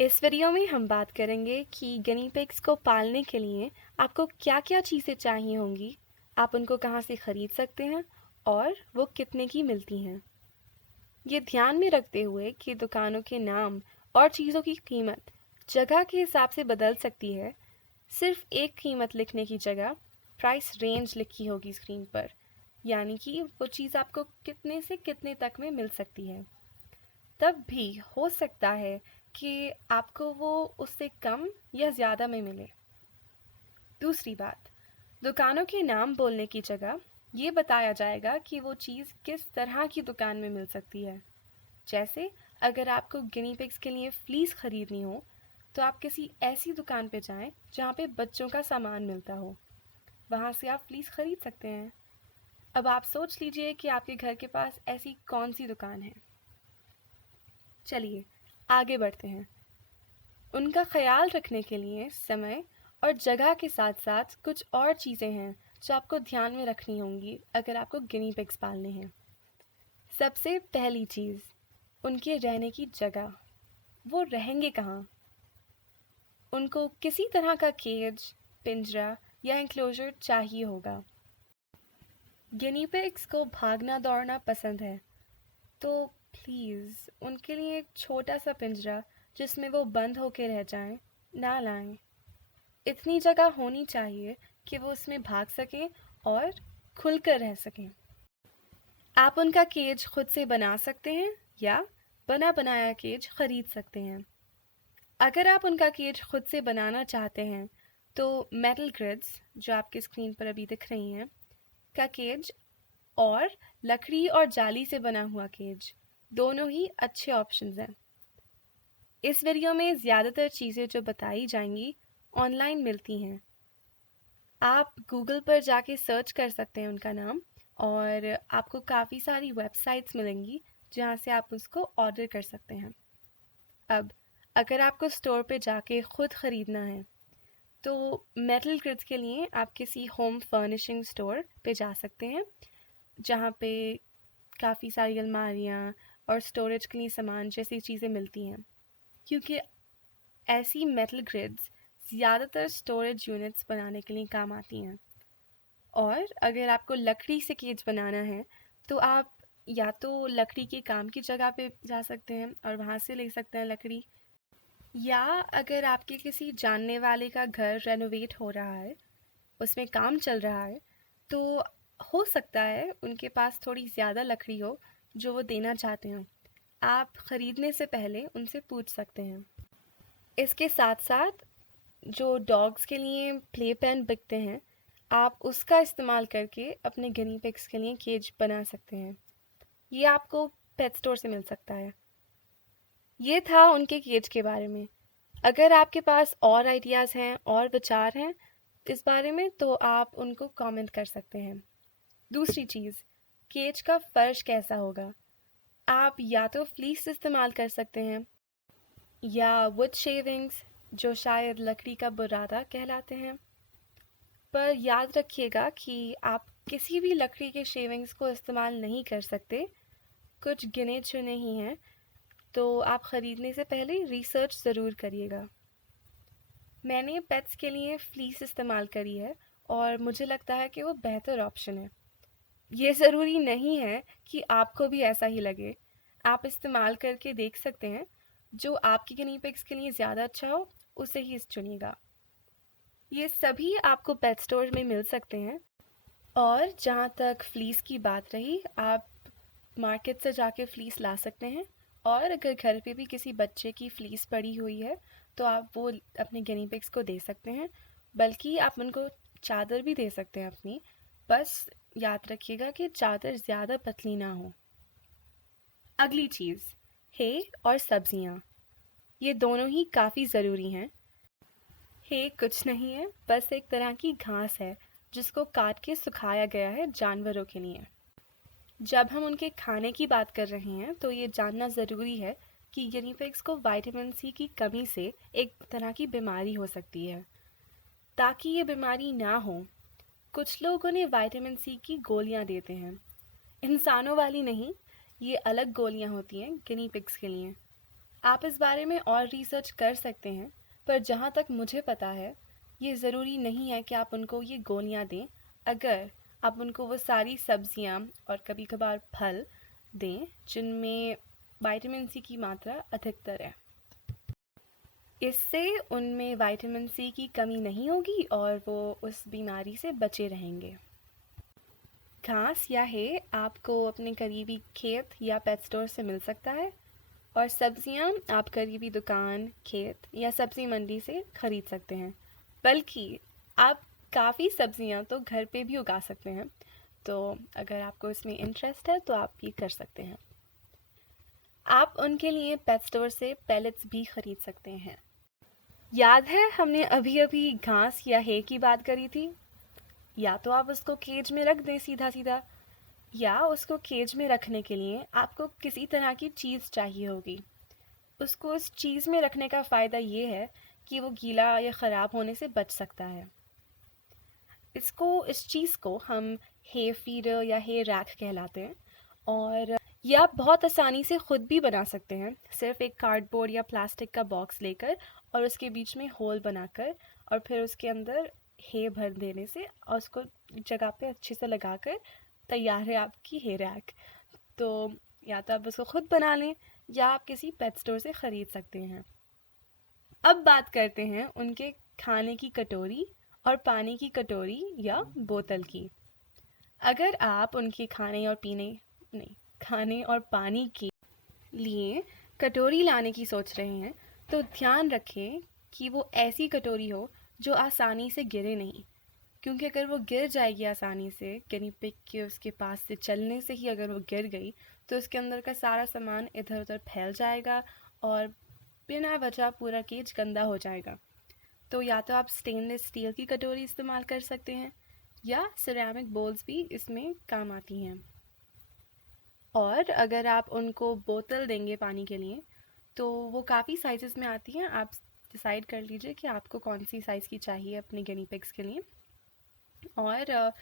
इस वीडियो में हम बात करेंगे कि गिनी पिग्स को पालने के लिए आपको क्या-क्या चीज़ें चाहिए होंगी, आप उनको कहाँ से ख़रीद सकते हैं और वो कितने की मिलती हैं। ये ध्यान में रखते हुए कि दुकानों के नाम और चीज़ों की कीमत जगह के हिसाब से बदल सकती है, सिर्फ एक कीमत लिखने की जगह प्राइस रेंज लिखी होगी स्क्रीन पर, यानी कि वो चीज़ आपको कितने से कितने तक में मिल सकती है। तब भी हो सकता है कि आपको वो उससे कम या ज़्यादा में मिले। दूसरी बात, दुकानों के नाम बोलने की जगह ये बताया जाएगा कि वो चीज़ किस तरह की दुकान में मिल सकती है। जैसे अगर आपको गिनी पिग्स के लिए फ्लीस खरीदनी हो, तो आप किसी ऐसी दुकान पे जाएं जहाँ पे बच्चों का सामान मिलता हो। वहाँ से आप फ्लीस खरीद सकते हैं। अब आप सोच लीजिए कि आपके घर के पास ऐसी कौन सी दुकान है। चलिए आगे बढ़ते हैं। उनका ख्याल रखने के लिए समय और जगह के साथ साथ कुछ और चीज़ें हैं जो आपको ध्यान में रखनी होंगी अगर आपको गिनी पिग्स पालने हैं। सबसे पहली चीज़, उनके रहने की जगह। वो रहेंगे कहाँ? उनको किसी तरह का केज, पिंजरा या एंक्लोजर चाहिए होगा। गिनी पिग्स को भागना दौड़ना पसंद है, तो प्लीज़ उनके लिए एक छोटा सा पिंजरा जिसमें वो बंद होके रह जाएं, ना लाएं। इतनी जगह होनी चाहिए कि वो उसमें भाग सकें और खुलकर रह सकें। आप उनका केज खुद से बना सकते हैं या बना बनाया केज खरीद सकते हैं। अगर आप उनका केज खुद से बनाना चाहते हैं, तो मेटल ग्रिड्स जो आपकी स्क्रीन पर अभी दिख रही हैं का केज और लकड़ी और जाली से बना हुआ केज, दोनों ही अच्छे ऑप्शंस हैं। इस वीडियो में ज़्यादातर चीज़ें जो बताई जाएंगी ऑनलाइन मिलती हैं। आप गूगल पर जाके सर्च कर सकते हैं उनका नाम, और आपको काफ़ी सारी वेबसाइट्स मिलेंगी जहाँ से आप उसको ऑर्डर कर सकते हैं। अब अगर आपको स्टोर पे जाके ख़ुद ख़रीदना है, तो मेटल ग्रिड्स के लिए आप किसी होम फर्निशिंग स्टोर पे जा सकते हैं जहाँ पे काफ़ी सारी अलमारियाँ और स्टोरेज के लिए सामान जैसी चीज़ें मिलती हैं, क्योंकि ऐसी मेटल ग्रिड्स ज़्यादातर स्टोरेज यूनिट्स बनाने के लिए काम आती हैं। और अगर आपको लकड़ी से केज बनाना है, तो आप या तो लकड़ी के काम की जगह पे जा सकते हैं और वहाँ से ले सकते हैं लकड़ी, या अगर आपके किसी जानने वाले का घर रेनोवेट हो रहा है, उसमें काम चल रहा है, तो हो सकता है उनके पास थोड़ी ज़्यादा लकड़ी हो जो वो देना चाहते हैं। आप ख़रीदने से पहले उनसे पूछ सकते हैं। इसके साथ साथ जो डॉग्स के लिए प्ले पेन बिकते हैं, आप उसका इस्तेमाल करके अपने गिनी पिग्स के लिए केज बना सकते हैं। ये आपको पेट स्टोर से मिल सकता है। ये था उनके केज के बारे में। अगर आपके पास और आइडियाज़ हैं और विचार हैं इस बारे में, तो आप उनको कमेंट कर सकते हैं। दूसरी चीज़, केज का फ़र्श कैसा होगा? आप या तो फ्लीस इस्तेमाल कर सकते हैं या वुड शेविंग्स, जो शायद लकड़ी का बुरादा कहलाते हैं। पर याद रखिएगा कि आप किसी भी लकड़ी के शेविंग्स को इस्तेमाल नहीं कर सकते। कुछ गिने चुने ही हैं, तो आप ख़रीदने से पहले रिसर्च ज़रूर करिएगा। मैंने पेट्स के लिए फ्लीस इस्तेमाल करी है और मुझे लगता है कि वो बेहतर ऑप्शन है। ये ज़रूरी नहीं है कि आपको भी ऐसा ही लगे। आप इस्तेमाल करके देख सकते हैं। जो आपकी गिनी पिग्स के लिए ज़्यादा अच्छा हो, उसे ही चुनिएगा। ये सभी आपको पेट स्टोर में मिल सकते हैं। और जहाँ तक फ़्लीस की बात रही, आप मार्केट से जाके फ़्लीस ला सकते हैं। और अगर घर पे भी किसी बच्चे की फ़्लीस पड़ी हुई है, तो आप वो अपने गिनी पिग्स को दे सकते हैं। बल्कि आप उनको चादर भी दे सकते हैं अपनी। बस याद रखिएगा कि चादर ज़्यादा पतली ना हो। अगली चीज़, हे और सब्जियाँ। ये दोनों ही काफ़ी ज़रूरी हैं। हे कुछ नहीं है, बस एक तरह की घास है जिसको काट के सुखाया गया है जानवरों के लिए। जब हम उनके खाने की बात कर रहे हैं, तो ये जानना ज़रूरी है कि गिनी पिग्स को विटामिन सी की कमी से एक तरह की बीमारी हो सकती है। ताकि ये बीमारी ना हो, कुछ लोग उन्हें विटामिन सी की गोलियां देते हैं। इंसानों वाली नहीं, ये अलग गोलियां होती हैं गिनी पिग्स के लिए। आप इस बारे में और रिसर्च कर सकते हैं, पर जहाँ तक मुझे पता है, ये ज़रूरी नहीं है कि आप उनको ये गोलियाँ दें। अगर आप उनको वो सारी सब्जियाँ और कभी कभार फल दें जिनमें विटामिन सी की मात्रा अधिकतर है। इससे उनमें विटामिन सी की कमी नहीं होगी और वो उस बीमारी से बचे रहेंगे। घास या है आपको अपने करीबी खेत या पेट स्टोर से मिल सकता है, और सब्जियां आप करीबी दुकान, खेत या सब्जी मंडी से खरीद सकते हैं। बल्कि आप काफ़ी सब्जियां तो घर पे भी उगा सकते हैं, तो अगर आपको इसमें इंटरेस्ट है तो आप ये कर सकते हैं। आप उनके लिए पेट स्टोर से पेलेट्स भी खरीद सकते हैं। याद है हमने अभी अभी घास या है की बात करी थी? या तो आप उसको केज में रख दें सीधा सीधा, या उसको केज में रखने के लिए आपको किसी तरह की चीज़ चाहिए होगी। उसको उस चीज़ में रखने का फ़ायदा ये है कि वो गीला या ख़राब होने से बच सकता है। इस चीज़ को हम हे फीडर या हे रैक कहलाते हैं, और ये आप बहुत आसानी से ख़ुद भी बना सकते हैं, सिर्फ एक कार्डबोर्ड या प्लास्टिक का बॉक्स लेकर और उसके बीच में होल बनाकर और फिर उसके अंदर हे भर देने से और उसको जगह पे अच्छे से लगाकर तैयार है आपकी हे रैक। तो या तो आप उसको खुद बना लें या आप किसी पेट स्टोर से ख़रीद सकते हैं। अब बात करते हैं उनके खाने की कटोरी और पानी की कटोरी या बोतल की। अगर आप उनके खाने और पानी के लिए कटोरी लाने की सोच रहे हैं, तो ध्यान रखें कि वो ऐसी कटोरी हो जो आसानी से गिरे नहीं, क्योंकि अगर वो गिर जाएगी आसानी से, गिनी पिग के उसके पास से चलने से ही अगर वो गिर गई, तो उसके अंदर का सारा सामान इधर उधर फैल जाएगा और बिना वजह पूरा केज गंदा हो जाएगा। तो या तो आप स्टेनलेस स्टील की कटोरी इस्तेमाल कर सकते हैं, या सिरेमिक बोल्स भी इसमें काम आती हैं। और अगर आप उनको बोतल देंगे पानी के लिए, तो वो काफ़ी साइज़ेस में आती हैं। आप डिसाइड कर लीजिए कि आपको कौन सी साइज़ की चाहिए अपने गिनी पिग्स के लिए, और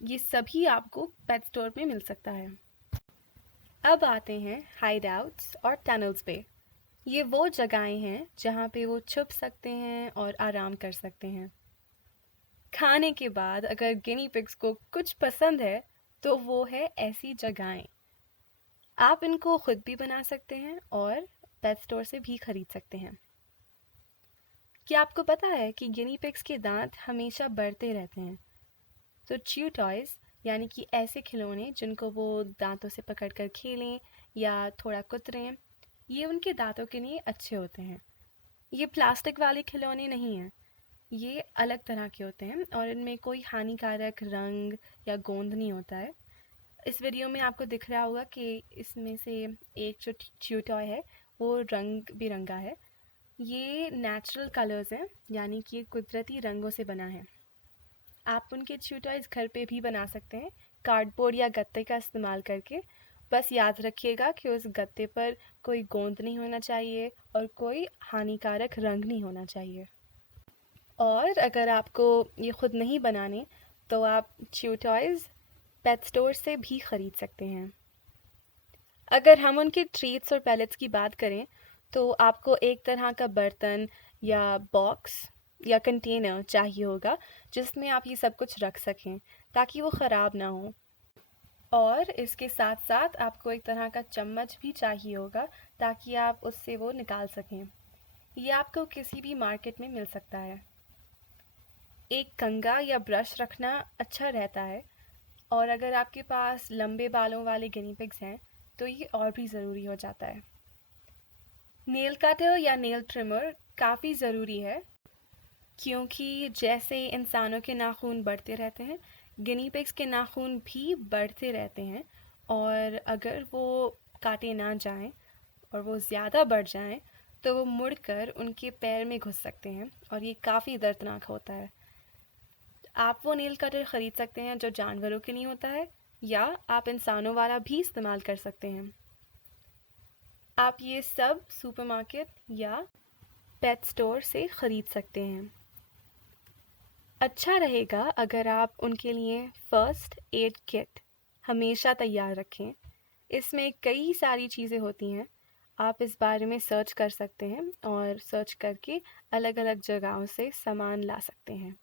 ये सभी आपको पेट स्टोर में मिल सकता है। अब आते हैं हाइड आउट्स और टनल्स पे। ये वो जगहें हैं जहाँ पे वो छुप सकते हैं और आराम कर सकते हैं। खाने के बाद अगर गिनी पिग्स को कुछ पसंद है, तो वो है ऐसी जगहें। आप इनको खुद भी बना सकते हैं और पेट स्टोर से भी खरीद सकते हैं। क्या आपको पता है कि गिनी पिग्स के दांत हमेशा बढ़ते रहते हैं? तो च्यू टॉयज़, यानी कि ऐसे खिलौने जिनको वो दांतों से पकड़कर खेलें या थोड़ा कुतरें, ये उनके दांतों के लिए अच्छे होते हैं। ये प्लास्टिक वाले खिलौने नहीं हैं, ये अलग तरह के होते हैं और इनमें कोई हानिकारक रंग या गोंद नहीं होता है। इस वीडियो में आपको दिख रहा होगा कि इसमें से एक जो च्यू टॉय है वो रंग बिरंगा है। ये नेचुरल कलर्स हैं, यानी कि ये कुदरती रंगों से बना है। आप उनके च्यू टॉयज़ घर पे भी बना सकते हैं, कार्डबोर्ड या गत्ते का इस्तेमाल करके। बस याद रखिएगा कि उस गत्ते पर कोई गोंद नहीं होना चाहिए और कोई हानिकारक रंग नहीं होना चाहिए। और अगर आपको ये ख़ुद नहीं बनाने, तो आप च्यू टॉयज़ पेट स्टोर से भी ख़रीद सकते हैं। अगर हम उनके ट्रीट्स और पैलेट्स की बात करें, तो आपको एक तरह का बर्तन या बॉक्स या कंटेनर चाहिए होगा जिसमें आप ये सब कुछ रख सकें, ताकि वो ख़राब ना हो। और इसके साथ साथ आपको एक तरह का चम्मच भी चाहिए होगा ताकि आप उससे वो निकाल सकें। ये आपको किसी भी मार्केट में मिल सकता है। एक कंघा या ब्रश रखना अच्छा रहता है, और अगर आपके पास लंबे बालों वाले गिनी पिग्स हैं, तो ये और भी ज़रूरी हो जाता है। नेल कटर या नेल ट्रिमर काफ़ी ज़रूरी है, क्योंकि जैसे इंसानों के नाखून बढ़ते रहते हैं, गिनी पिग्स के नाखून भी बढ़ते रहते हैं, और अगर वो काटे ना जाएं और वो ज़्यादा बढ़ जाएं, तो वो मुड़कर उनके पैर में घुस सकते हैं और ये काफ़ी दर्दनाक होता है। आप वो नेल कटर ख़रीद सकते हैं जो जानवरों के लिए होता है, या आप इंसानों वाला भी इस्तेमाल कर सकते हैं। आप ये सब सुपरमार्केट या पेट स्टोर से ख़रीद सकते हैं। अच्छा रहेगा अगर आप उनके लिए फ़र्स्ट एड किट हमेशा तैयार रखें। इसमें कई सारी चीज़ें होती हैं। आप इस बारे में सर्च कर सकते हैं और सर्च करके अलग अलग जगहों से सामान ला सकते हैं।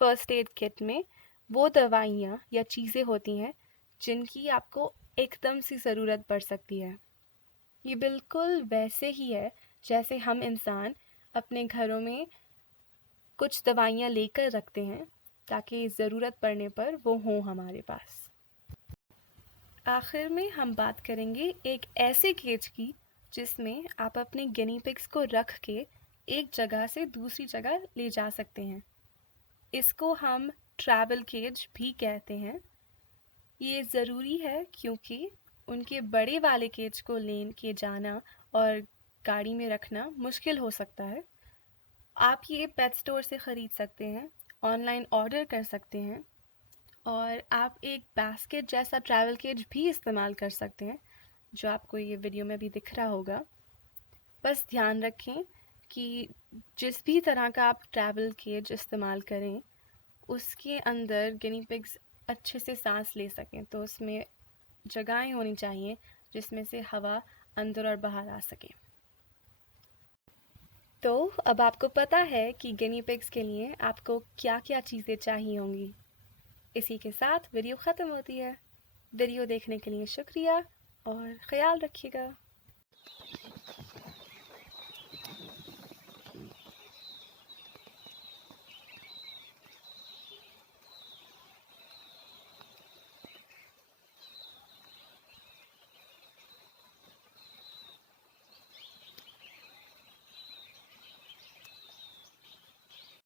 फर्स्ट एड किट में वो दवाइयाँ या चीज़ें होती हैं जिनकी आपको एकदम से ज़रूरत पड़ सकती है। ये बिल्कुल वैसे ही है जैसे हम इंसान अपने घरों में कुछ दवाइयाँ लेकर रखते हैं ताकि ज़रूरत पड़ने पर वो हों हमारे पास। आखिर में हम बात करेंगे एक ऐसे केज की जिसमें आप अपने गिनी पिग्स को रख के एक जगह से दूसरी जगह ले जा सकते हैं। इसको हम ट्रैवल केज भी कहते हैं। ये ज़रूरी है क्योंकि उनके बड़े वाले केज को ले के जाना और गाड़ी में रखना मुश्किल हो सकता है। आप ये पेट स्टोर से ख़रीद सकते हैं, ऑनलाइन ऑर्डर कर सकते हैं और आप एक बास्केट जैसा ट्रैवल केज भी इस्तेमाल कर सकते हैं जो आपको ये वीडियो में भी दिख रहा होगा। बस ध्यान रखें कि जिस भी तरह का आप ट्रैवल केज इस्तेमाल करें उसके अंदर गिनी पिग्स अच्छे से सांस ले सकें, तो उसमें जगहें होनी चाहिए जिसमें से हवा अंदर और बाहर आ सके। तो अब आपको पता है कि गिनी पिग्स के लिए आपको क्या क्या चीज़ें चाहिए होंगी। इसी के साथ वीडियो ख़त्म होती है। वीडियो देखने के लिए शुक्रिया और ख़याल रखिएगा।